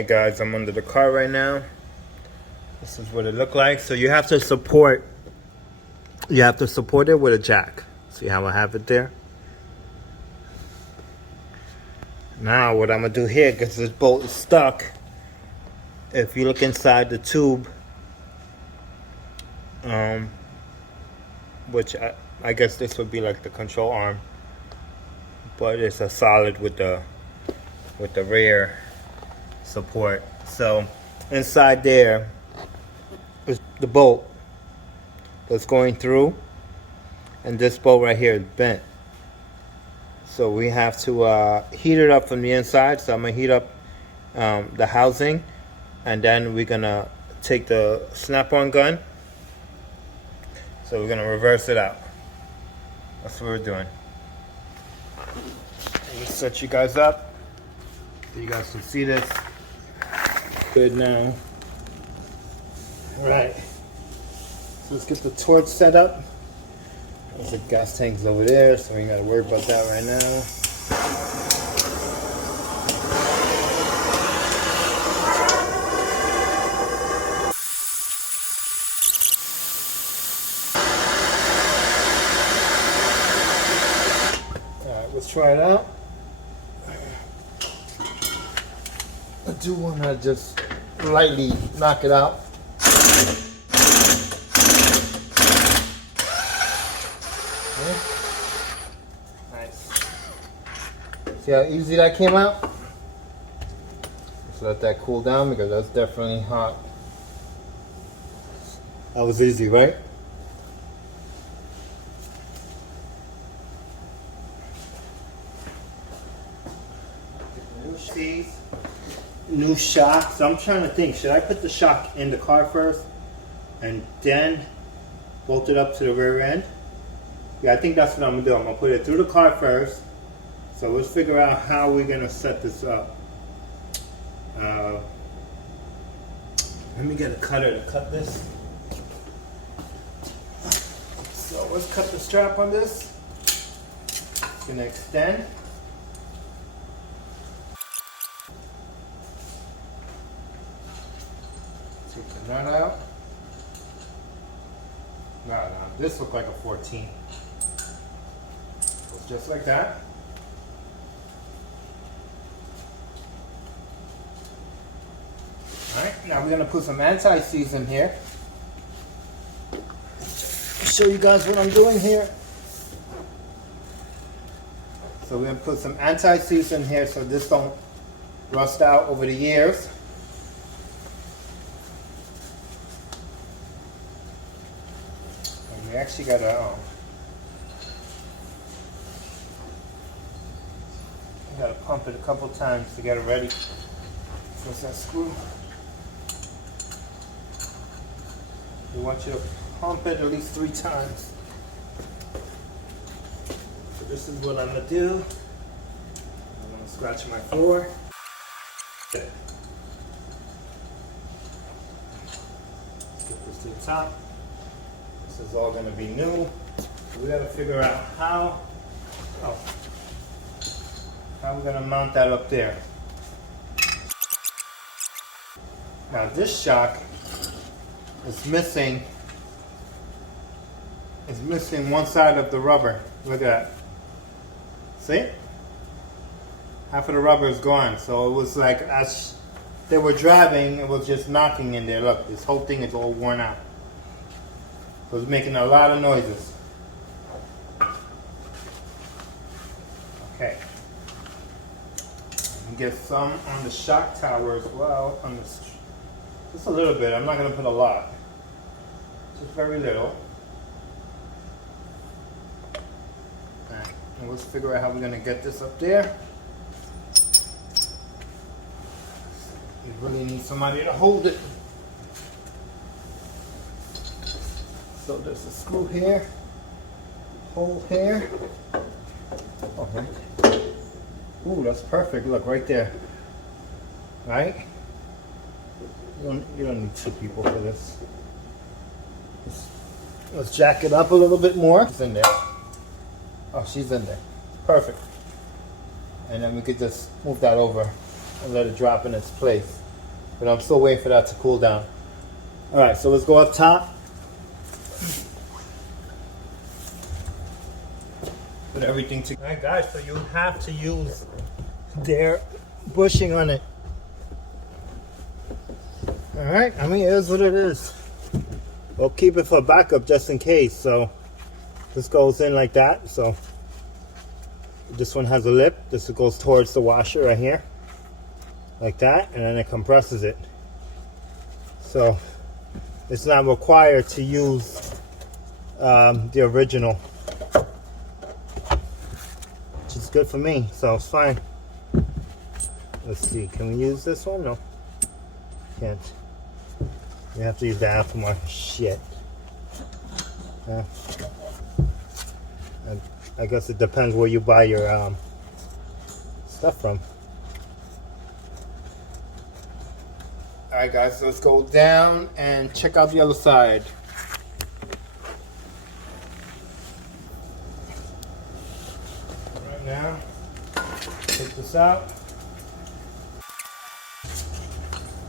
Hey guys, I'm under the car right now. This is what it looked like. So you have to support it with a jack. See how I have it there? Now what I'm gonna do here, because this bolt is stuck, if you look inside the tube, which I guess this would be like the control arm, but it's a solid with the rear support. So inside there is the bolt that's going through, and this bolt right here is bent. So we have to heat it up from the inside. So I'm gonna heat up the housing, and then we're gonna take the snap-on gun. So we're gonna reverse it out. That's what we're doing. Let me set you guys up so you guys can see this. Good now. All right. So let's get the torch set up. There's the gas tanks over there, so we ain't gotta worry about that right now. Alright, let's try it out. I do want to just lightly knock it out. Okay. Nice. See how easy that came out? Just let that cool down because that's definitely hot. That was easy, right? New shock. So I'm trying to think, should I put the shock in the car first and then bolt it up to the rear end? Yeah, I think that's what I'm gonna do. I'm gonna put it through the car first. So let's figure out how we're gonna set this up. Let me get a cutter to cut this. So let's cut the strap on this. It's gonna extend. Take the nut out. No, this looks like a 14. It's just like that. Alright, now we're going to put some anti-seize in here. Show you guys what I'm doing here. So we're going to put some anti-seize in here so this don't rust out over the years. We actually got to pump it a couple times to get it ready. What's that screw? We want you to pump it at least 3 times. So this is what I'm going to do. I'm going to scratch my floor. Get this to the top. This is all going to be new. So we got to figure out how we're going to mount that up there. Now this shock is missing one side of the rubber. Look at that. See? Half of the rubber is gone. So it was like as they were driving, it was just knocking in there. Look, this whole thing is all worn out. So it's making a lot of noises. Okay. And get some on the shock tower as well. Just a little bit. I'm not going to put a lot. Just very little. Alright. And let's figure out how we're going to get this up there. You really need somebody to hold it. So there's a screw here, hole here. Oh, right. Ooh, that's perfect. Look right there. Right? You don't need 2 people for this. Let's jack it up a little bit more. It's in there. Oh, she's in there. Perfect. And then we could just move that over and let it drop in its place. but I'm still waiting for that to cool down. All right, so let's go up top. Put everything together. All right, guys, so you have to use their bushing on it. All right, I mean, it is what it is. We'll keep it for backup just in case. So this goes in like that. So this one has a lip. This goes towards the washer right here, like that, and then it compresses it. So it's not required to use the original, which is good for me. So it's fine. Let's see. Can we use this one? No, can't. We have to use the aftermarket shit. I guess it depends where you buy your stuff from. Alright guys, so let's go down and check out the other side. Right now, take this out.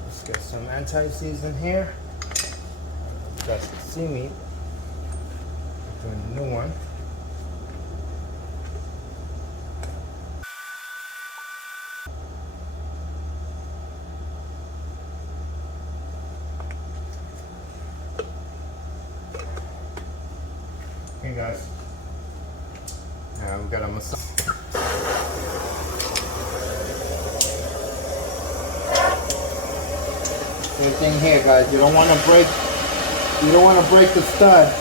Let's get some anti-seize in here. You guys can see me doing a new one. Hey guys, now we got a massage. Same thing here, guys. You don't want to break. You don't want to break the stud.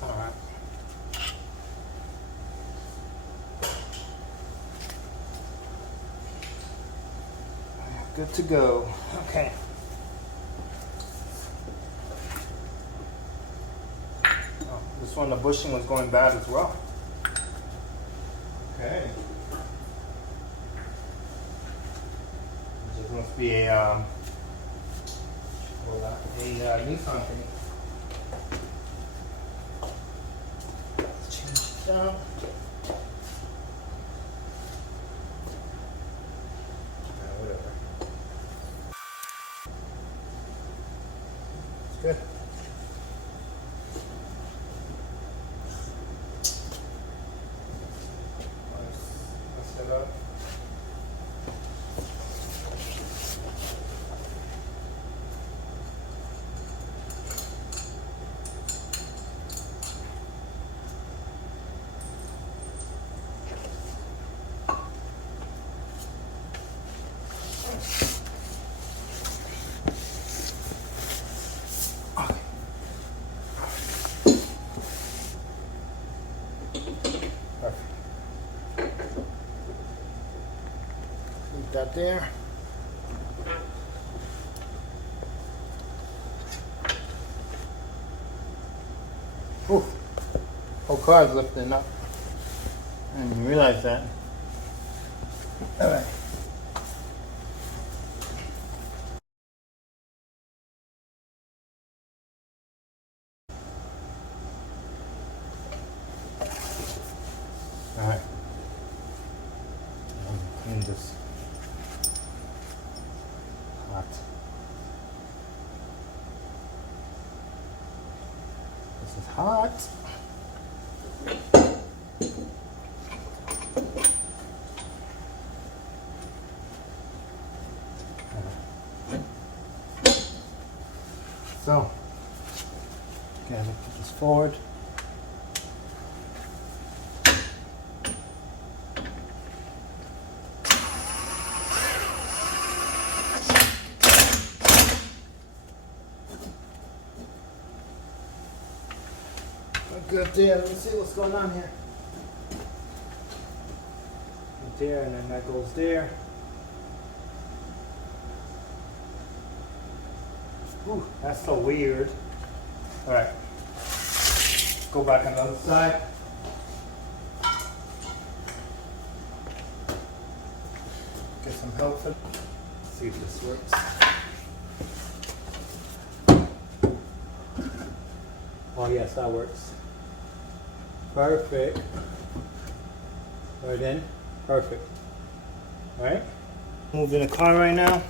Alright. Good to go. Okay. Oh, this one, the bushing was going bad as well. Okay. This must be a Nissan thing. Down. Whatever. It's good. Let's set up. Leave that there. Ooh, whole car's lifting up. I didn't even realize that. All right. All right. Clean this. Hot. This is hot. So, again, put this forward. Good there. Let me see what's going on here. There, and then that goes there. Ooh, that's so weird. All right, go back on the other side. Get some help. See if this works. Oh yes, that works. Perfect. Right in. Perfect. All right. Moving the car right now.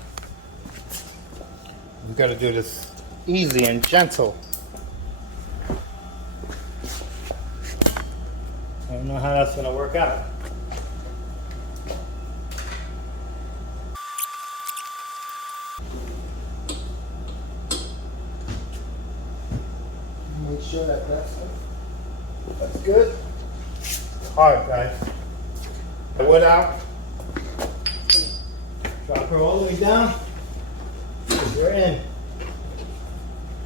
We got to do this easy and gentle. I don't know how that's going to work out. Make sure that that's good. It's hard, guys. The wood out. Drop her all the way down. You're in.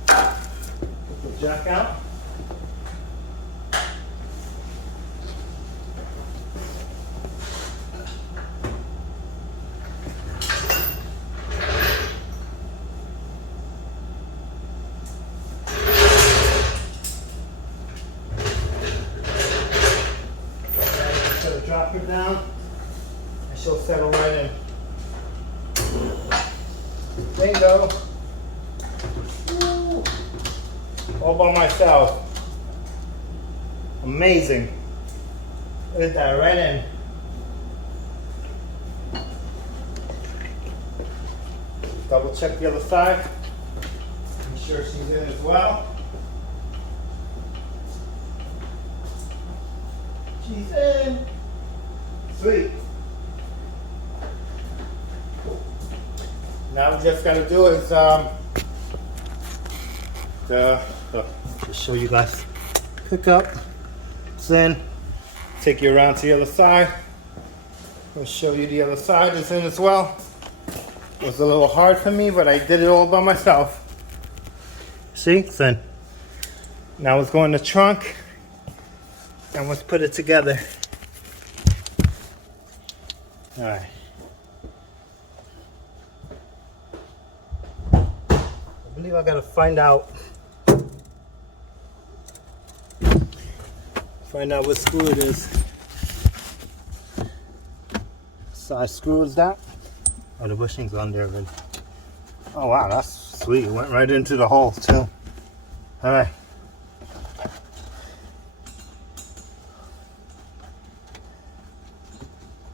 Put the jack out. Drop her down and she'll settle right in. Bingo. Woo. All by myself. Amazing. Look at that, right in. Double check the other side. Make sure she's in as well. She's in. Sweet. Now we just gotta do is just show you guys. Pick up, it's in, take you around to the other side. I'll show you the other side is in as well. It was a little hard for me, but I did it all by myself. See, it's in. Now let's go in the trunk and let's put it together. All right. I believe I gotta find out what screw it is. Size screw is that? Oh, the bushing's on there already. Oh wow, that's sweet. It went right into the hole too. All right.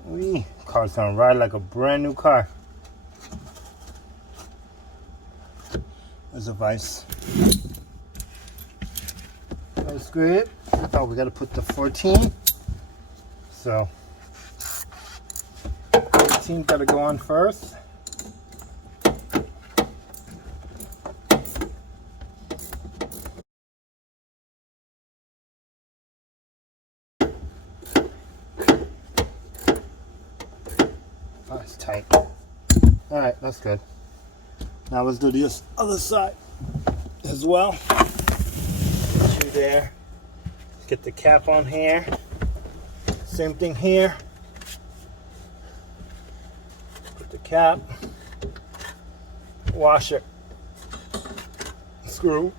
Wee, car's gonna ride like a brand new car. There's a vise. That's great. Oh, we gotta put the 14. So 14 gotta go on first. Oh, it's tight. All right, that's good. Now let's do this other side as well. Put you there. Get the cap on here. Same thing here. Put the cap. Washer. Screw.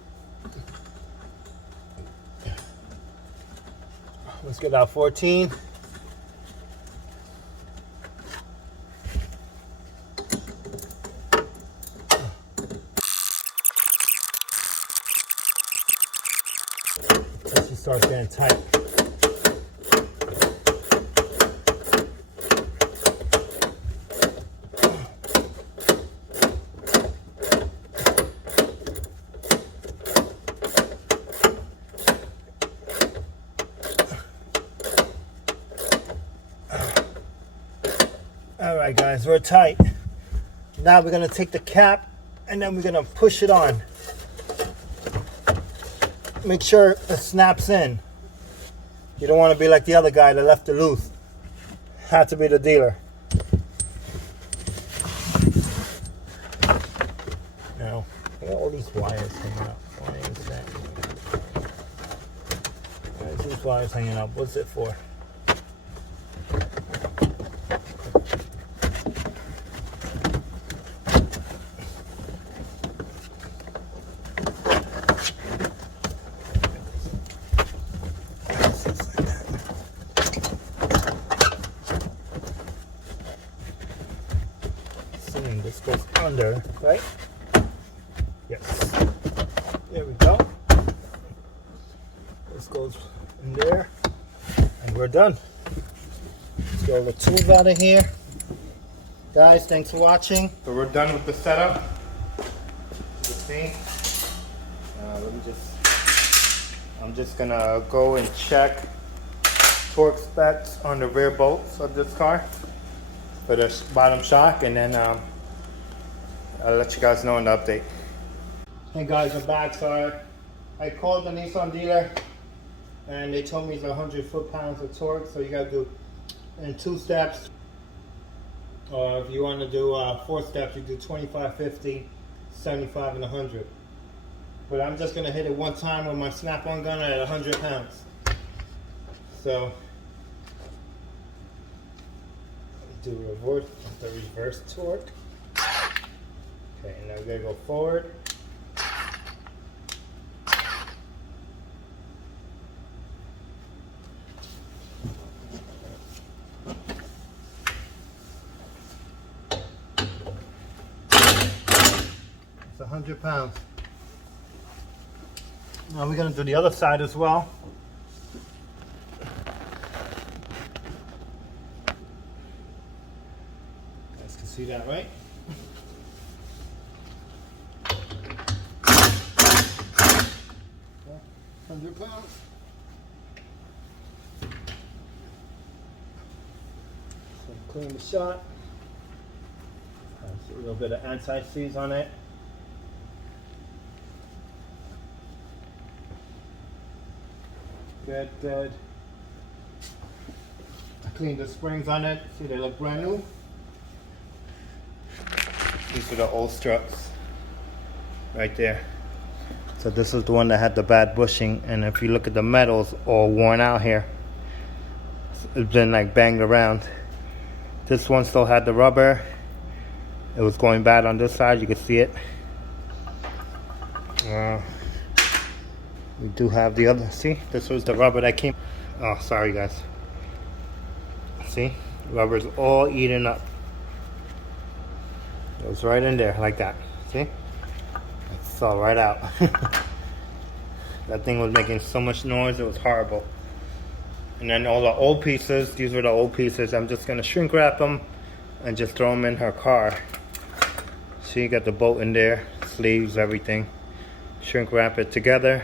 Let's get out 14. She starts getting tight. All right, guys, we're tight. Now we're gonna take the cap and then we're gonna push it on. Make sure it snaps in. You don't want to be like the other guy that left it loose. Had to be the dealer. Now, look at all these wires coming out. Why is that? wires hanging up. What's it for? Assuming this goes under, right? Yes. There we go. This goes in there, and we're done. Let's get all the tools out of here. Guys, thanks for watching. So we're done with the setup. You see? I'm just gonna go and check torque specs on the rear bolts of this car for the bottom shock, and then I'll let you guys know in the update. Hey guys, I'm back. So I called the Nissan dealer, and they told me it's 100 foot-pounds of torque, so you gotta do in 2 steps. Or if you want to do 4 steps, you do 25, 50, 75, and 100. But I'm just gonna hit it one time with my snap-on gun at 100 pounds. So do the reverse torque. Okay, now we're gonna go forward. It's 100 pounds. Now we're gonna do the other side as well. You guys can see that, right? Yeah, 100 pounds. So clean the shot. Has a little bit of anti-seize on it. Good, good. I cleaned the springs on it. See, they look brand new. These are the old struts right there. So this is the one that had the bad bushing, and if you look at the metals, all worn out here. It's been like banged around. This one still had the rubber. It was going bad on this side. You can see it. We do have the other. See, this was the rubber that came. Oh, sorry guys. See, rubber's all eaten up. It was right in there like that. See, it fell right out. That thing was making so much noise. It was horrible. And then all the old pieces. These were the old pieces. I'm just gonna shrink wrap them and just throw them in her car. See, you got the bolt in there, sleeves, everything. Shrink wrap it together.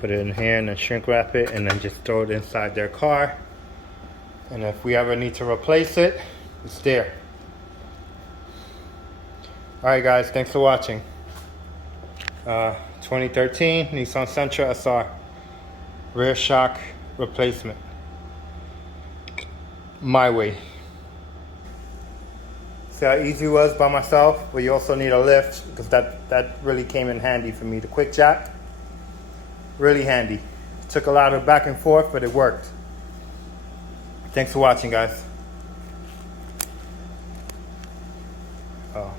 Put it in here and then shrink wrap it, and then just throw it inside their car. And if we ever need to replace it, it's there. Alright guys, thanks for watching. 2013 Nissan Sentra SR. Rear shock replacement. My way. See how easy it was by myself? But you also need a lift, because that really came in handy for me. The quick jack. Really handy. Took a lot of back and forth, but it worked. Thanks for watching, guys. Oh.